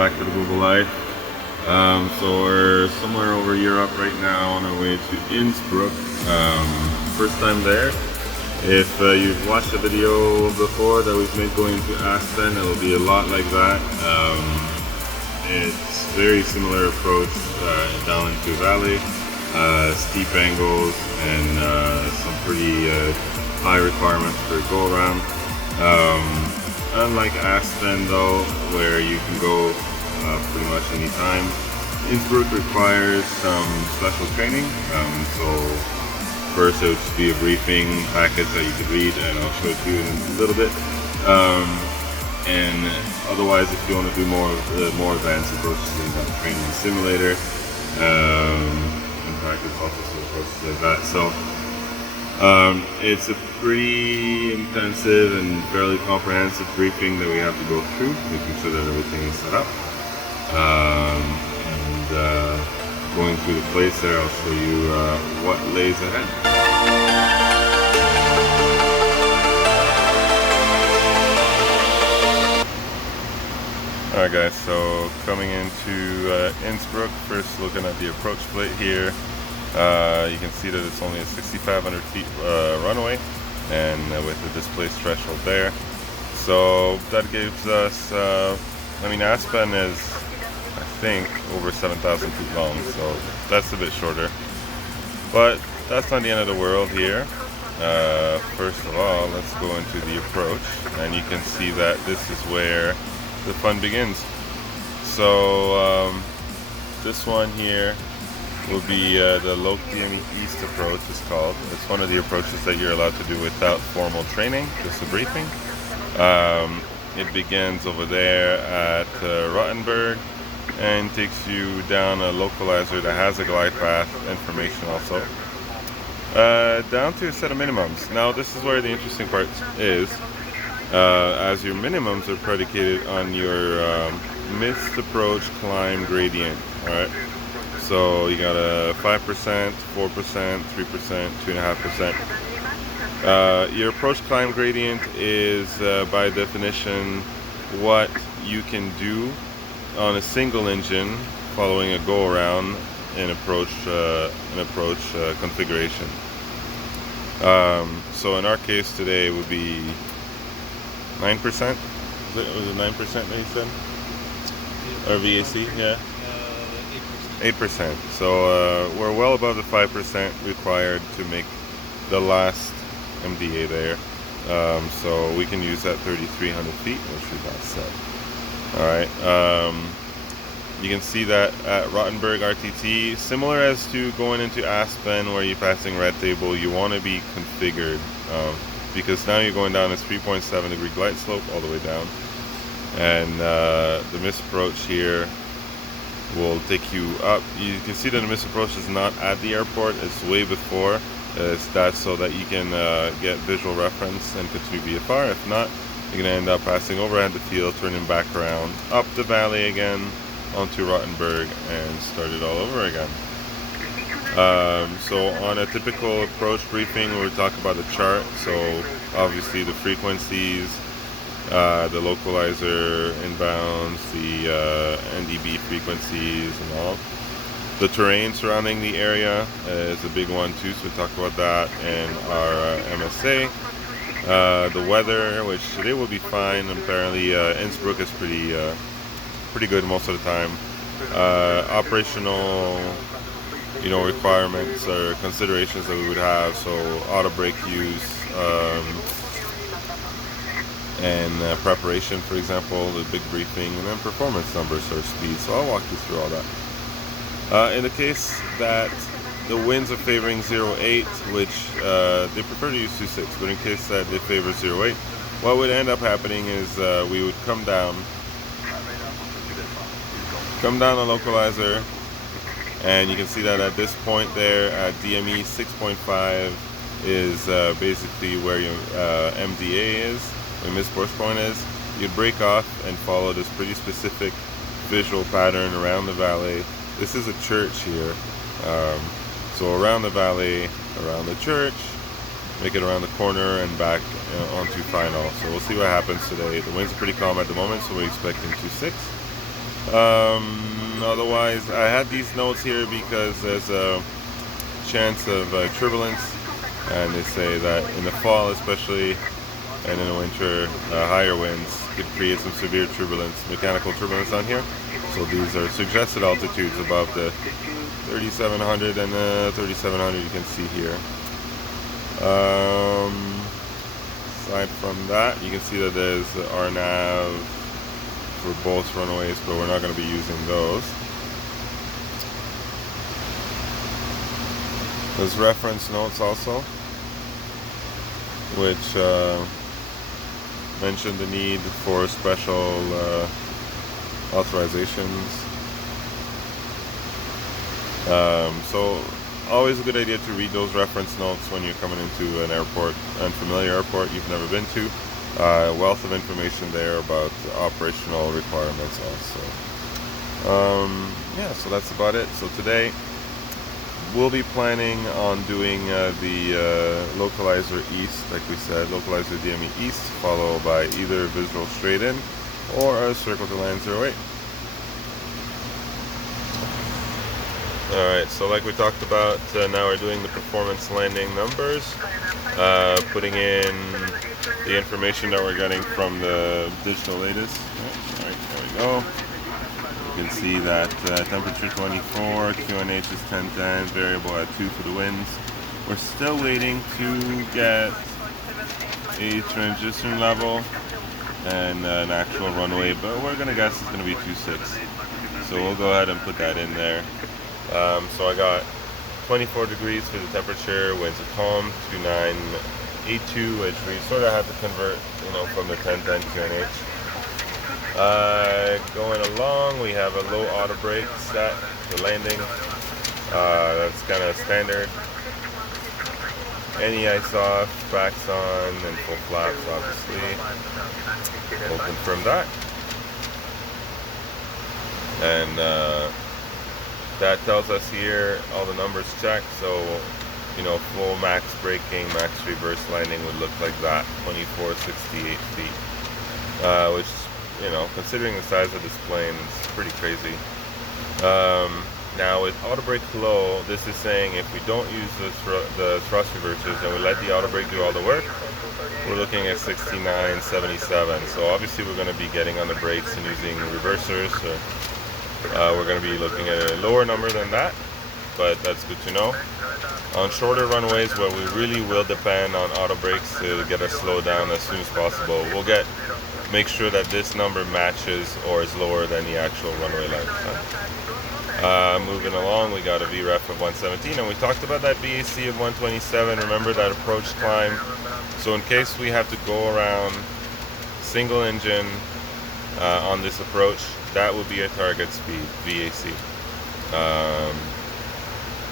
back to the Google Life. So we're somewhere over Europe right now on our way to Innsbruck. First time there. If you've watched a video before that we've made going to Aspen, it will be a lot like that. It's very similar approach down into valley, steep angles, and some pretty high requirements for a go around. Unlike Aspen though, where you can go pretty much any time, Innsbruck requires some special training. So first it would just be a briefing package that you could read, and I'll show it to you in a little bit. And otherwise, if you want to do more advanced approaches, then you have a training simulator. In fact, it's also some approaches like that. So it's a pretty intensive and fairly comprehensive briefing that we have to go through, making sure that everything is set up. Going through the place there, I'll show you what lays ahead. Alright guys, so coming into Innsbruck, first looking at the approach plate here, you can see that it's only a 6,500 feet runway, and with the displaced threshold there. So that gives us, Aspen is, I think, over 7,000 feet long, so that's a bit shorter. But that's not the end of the world here. First of all, let's go into the approach, and you can see that this is where the fun begins. So this one here will be the DME East approach, is called. It's one of the approaches that you're allowed to do without formal training, just a briefing. It begins over there at Rottenburg and takes you down a localizer that has a glide path information also, down to a set of minimums. Now this is where the interesting part is, as your minimums are predicated on your missed approach climb gradient. Alright, so you got a 5%, 4%, 3%, 2.5%. Your approach climb gradient is by definition what you can do on a single engine following a go around in approach configuration. So in our case today it would be 9%. Was it 9% that you said? Or VAC? Yeah. 8%. So we're well above the 5% required to make the last MDA there. So we can use that 3,300 feet, which we got set. Alright. You can see that at Rottenburg RTT, similar as to going into Aspen where you're passing red table, you want to be configured. Because now you're going down a 3.7 degree glide slope all the way down, and the missed approach here will take you up. You can see that the missed approach is not at the airport, it's way before. It's that so that you can get visual reference and continue VFR. If not, you're going to end up passing overhead the field, turning back around, up the valley again, onto Rottenburg, and start it all over again. So on a typical approach briefing, we would talk about the chart. So obviously the frequencies, the localizer inbounds, the NDB frequencies and all. The terrain surrounding the area is a big one too, so we talk about that in our MSA. The weather, which today will be fine. Apparently Innsbruck is pretty good most of the time. Operational requirements or considerations that we would have, so auto brake use, and preparation, for example, the big briefing, and then performance numbers or speed. So I'll walk you through all that. In the case that the winds are favoring 0.8, which they prefer to use 2.6, but in case that they favor 0.8, what would end up happening is we would come down the localizer, and you can see that at this point there at DME 6.5 is basically where your MDA is, where missed approach point is. You'd break off and follow this pretty specific visual pattern around the valley. This is a church here, so around the valley, around the church, make it around the corner and back onto final. So we'll see what happens today. The winds are pretty calm at the moment, so we're expecting 2.6. Otherwise, I had these notes here because there's a chance of turbulence, and they say that in the fall especially, and in the winter, higher winds could create some severe turbulence, mechanical turbulence on here. So these are suggested altitudes above the 3,700 and 3,700 you can see here. Aside from that, you can see that there's RNAV for both runways, but we're not going to be using those. There's reference notes also, which mention the need for special authorizations. So always a good idea to read those reference notes when you're coming into an airport, unfamiliar airport you've never been to. Wealth of information there about operational requirements also. Yeah, so that's about it. So today we'll be planning on doing the localizer east, like we said, localizer DME east, followed by either visual straight in or a circle to land 08. Alright, so like we talked about, now we're doing the performance landing numbers, putting in the information that we're getting from the digital latest. Alright, there we go. You can see that temperature 24, QNH is 1010, variable at 2 for the winds. We're still waiting to get a transition level and an actual runway, but we're going to guess it's going to be 26. So we'll go ahead and put that in there. So I got 24 degrees for the temperature, winds are calm, 2982, which we sort of have to convert, from the 1010 QNH. Going along, we have a low auto brake set for landing. That's kind of standard. Any ice off, backs on, and full flaps, obviously. We'll confirm that. And that tells us here all the numbers checked. So, full max braking, max reverse landing would look like that, 2468 feet. Which, considering the size of this plane, is pretty crazy. Now with auto brake low, this is saying if we don't use the thrust reversers and we let the auto brake do all the work, we're looking at 6977. So obviously we're going to be getting on the brakes and using reversers. So we're going to be looking at a lower number than that, but that's good to know. On shorter runways where we really will depend on auto brakes to get us slowed down as soon as possible, we'll make sure that this number matches or is lower than the actual runway length. Moving along, we got a VREF of 117, and we talked about that BAC of 127. Remember that approach climb? So in case we have to go around single engine on this approach, that will be a target speed, VAC.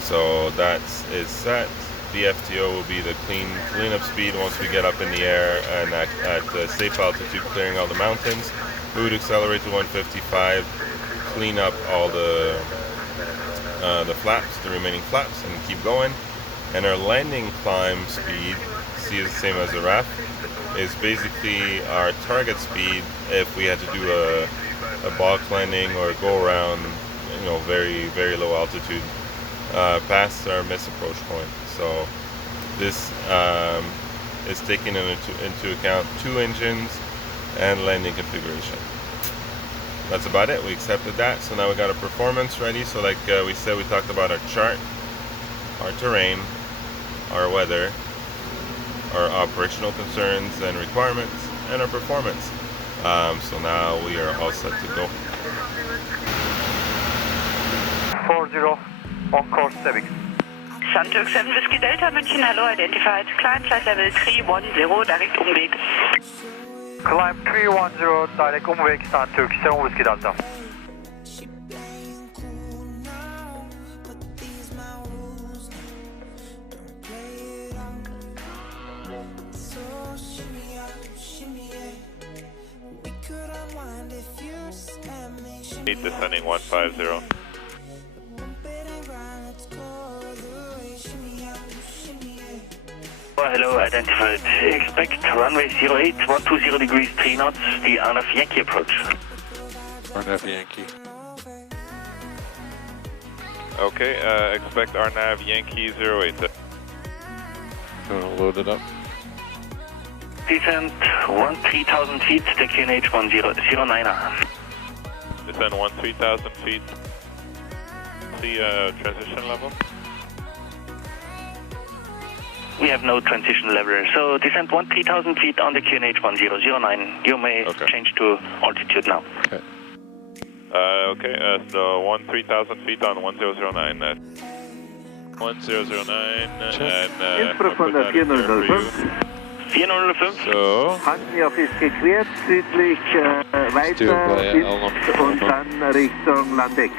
So that is set. VFTO will be the cleanup speed once we get up in the air and at safe altitude, clearing all the mountains. We would accelerate to 155, clean up all the flaps, the remaining flaps, and keep going. And our landing climb speed, see, the same as the RAF, is basically our target speed if we had to do a box landing or go around, very, very low altitude past our miss approach point. So this is taking into account 2 engines and landing configuration. That's about it. We accepted that. So now we got a performance ready. So like we said, we talked about our chart, our terrain, our weather, our operational concerns and requirements, and our performance. So now we are all set to go. 40 on course 7. Sunturk 7 Whiskey Delta München, hello, identified. Climb flight level 310, direct Umweg. Climb 310, direct Umweg, Sunturk 7 Whiskey Delta. Descending 150. Hello, identified. Expect runway 08, 120 degrees 3 knots, the RNF Yankee approach. RNAV Yankee. Okay, expect RNAV Yankee 08. Gonna load it up. Descent 13,000 feet, the QNH 1009er. Descend 13,000 feet. The transition level? We have no transition level, so descent 13,000 feet on the QNH 1009. You may change to altitude now. Okay. So 13,000 feet on 1009. 1009 and Innsbruck von der 405. 405. So, Handenjauf ist geklärt, südlich weiter via und dann Richtung Landeck.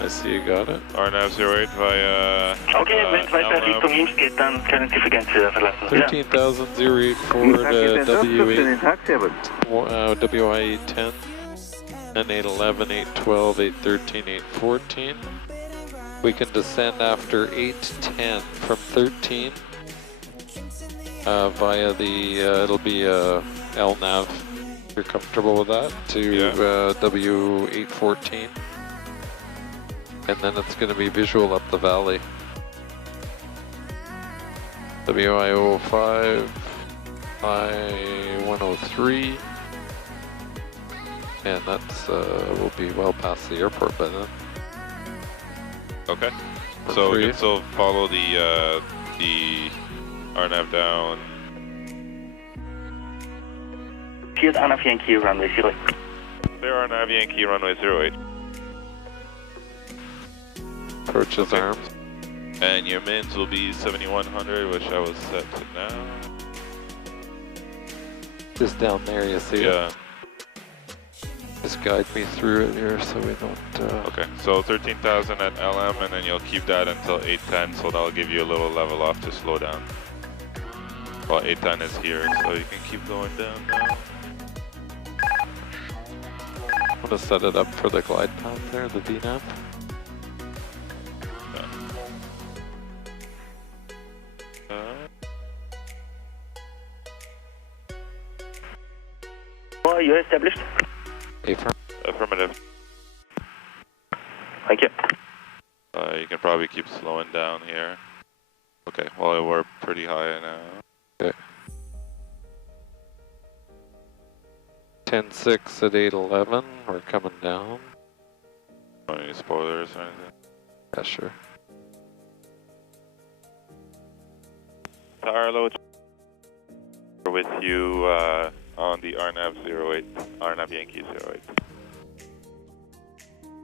I see you got it. RNAV 08 via... Okay, wenn es weiter Richtung Ems geht, dann können Sie Frequenz verlassen. 13,008 for W8, WI 810, and 811, 812, 813, 814. We can descend after 810 from 13 via the, it'll be LNAV, if you're comfortable with that, to W814. And then it's going to be visual up the valley. WI05, I103, and that's will be well past the airport by then. Okay. So we can still follow the RNAV down. Cleared RNAV Yankee runway 08. Clear RNAV Yankee runway 08. Approach is armed. And your mins will be 7100, which I was set to now. Just down there, you see it? Just guide me through it here so we don't... Okay, so 13,000 at LM, and then you'll keep that until 810, so that'll give you a little level off to slow down. Well, 810 is here, so you can keep going down now. I'm going to set it up for the glide path there, the VNAV. You're established? Affirmative. Thank you. You can probably keep slowing down here. Okay, well, we're pretty high now. Okay. 10-6 at 811, we're coming down. Any spoilers or anything? Yeah, sure. Tower load with you on the RNAV 08, RNAV Yankee 08.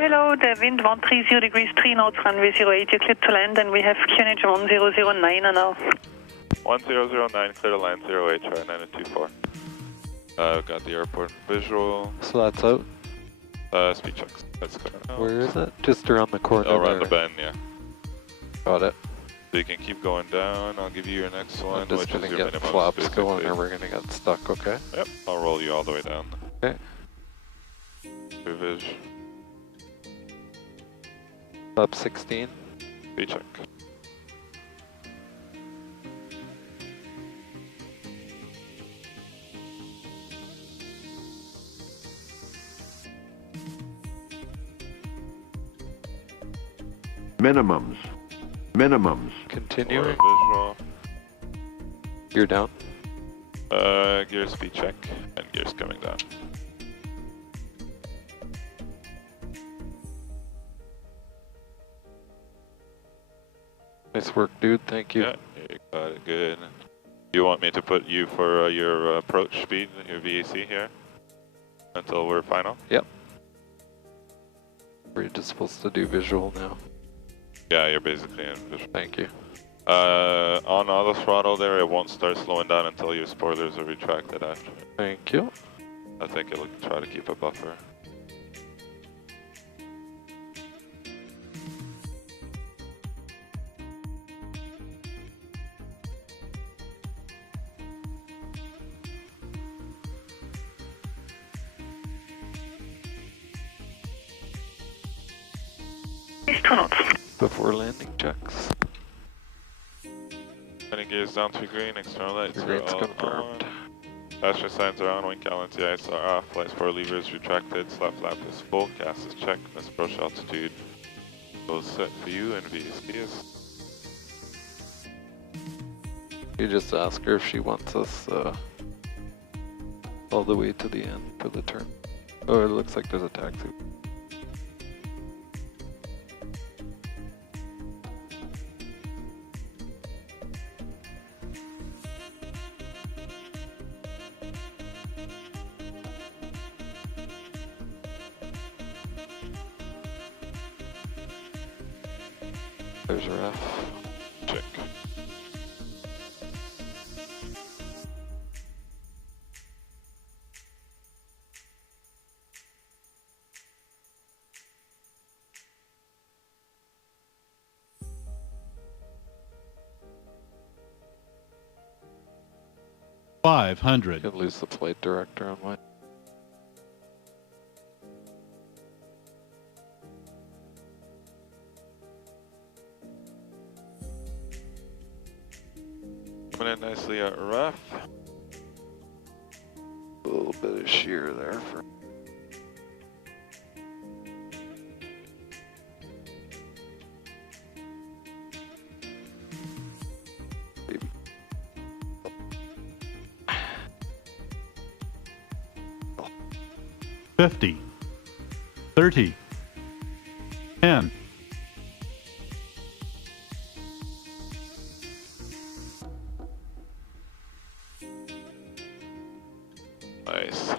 Hello, the wind 130 degrees, 3 knots, runway 08. You're cleared to land, and we have QNH 1009 now. 1009, clear to land 08, try 924. I've got the airport visual. So that's out? Speed checks. That's good. Where is it? Just around the corner. Around the bend, yeah. Got it. So you can keep going down. I'll give you your next one, I'm just which gonna is your get minimum. flaps going, or we're gonna get stuck. Okay. Yep. I'll roll you all the way down. Okay. Revision. Flap 16. Speed check. Minimums. Minimums. Continuing. Visual. Gear down. Gear speed check, and gears coming down. Nice work, dude. Thank you. Yeah, you got it. Good. You want me to put you for your approach speed, your VAC here, until we're final? Yep. We're just supposed to do visual now. Yeah, you're basically in visual. Thank you. On auto throttle there, it won't start slowing down until your spoilers are retracted after. Thank you. I think it'll try to keep a buffer. It's 2 knots. Before landing checks. Landing gears down to green, external lights are Green's all confirmed. on. Passenger signs are on, wing calendar, the ice are off, flights 4 levers retracted, slap flap is full, gas is checked, miss approach altitude goes set for you and VSP is. You just ask her if she wants us all the way to the end for the turn. Oh, it looks like there's a taxi. There's ref. Check. You can lose the flight director on mine. Coming in nicely at rough. A little bit of shear there for. Maybe. Oh. 50, 30, 10. Nice.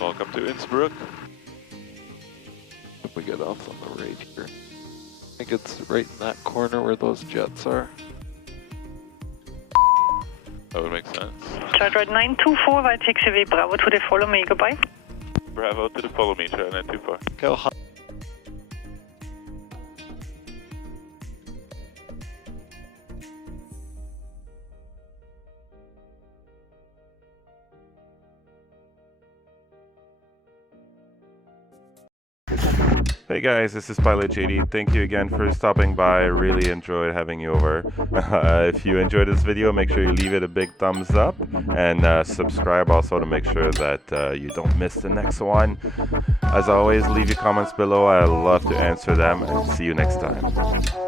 Welcome to Innsbruck. If we get off on the right here. I think it's right in that corner where those jets are. That would make sense. Charge right 924, right XUV Bravo to the follow me, goodbye. Bravo to the follow me, try 924. Go high. Hey guys, this is Pilot JD. Thank you again for stopping by. I really enjoyed having you over. If you enjoyed this video, make sure you leave it a big thumbs up and subscribe also to make sure that you don't miss the next one. As always, leave your comments below. I love to answer them and see you next time.